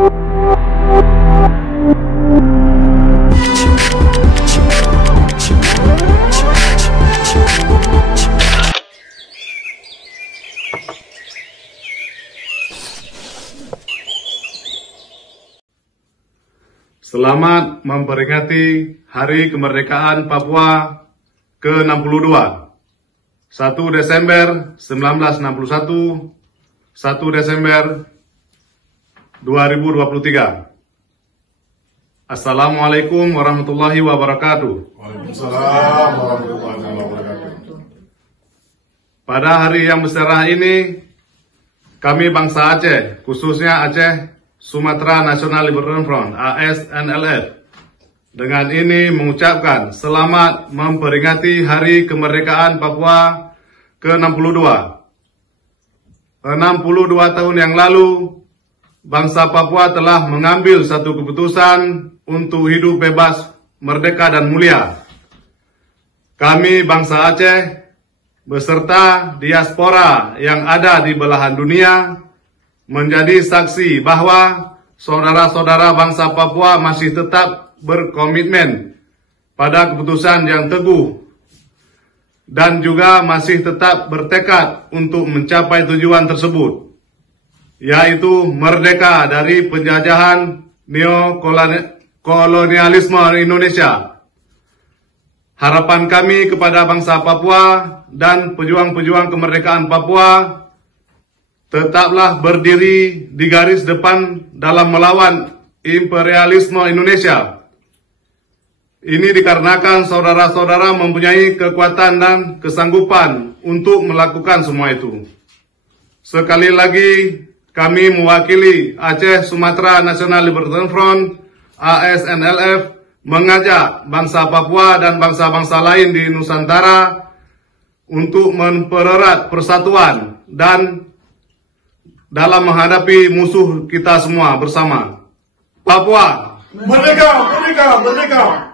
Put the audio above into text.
Selamat memperingati Hari Kemerdekaan Papua ke-62, 1 Desember 1961, 1 Desember 2023. Assalamualaikum warahmatullahi wabarakatuh. Waalaikumsalam warahmatullahi wabarakatuh. Pada hari yang bersejarah ini, kami bangsa Aceh, khususnya Aceh Sumatera National Liberation Front (ASNLF), dengan ini mengucapkan selamat memperingati Hari Kemerdekaan Papua ke-62. 62 tahun yang lalu, bangsa Papua telah mengambil satu keputusan untuk hidup bebas, merdeka dan mulia. Kami bangsa Aceh beserta diaspora yang ada di belahan dunia menjadi saksi bahwa saudara-saudara bangsa Papua masih tetap berkomitmen pada keputusan yang teguh dan juga masih tetap bertekad untuk mencapai tujuan tersebut, yaitu merdeka dari penjajahan neokolonialisme Indonesia. Harapan kami kepada bangsa Papua dan pejuang-pejuang kemerdekaan Papua tetaplah berdiri di garis depan dalam melawan imperialisme Indonesia. Ini dikarenakan saudara-saudara mempunyai kekuatan dan kesanggupan untuk melakukan semua itu. Sekali lagi, kami mewakili Aceh Sumatera National Liberation Front (ASNLF) mengajak bangsa Papua dan bangsa-bangsa lain di Nusantara untuk mempererat persatuan dan dalam menghadapi musuh kita semua bersama. Papua Merdeka, merdeka, merdeka.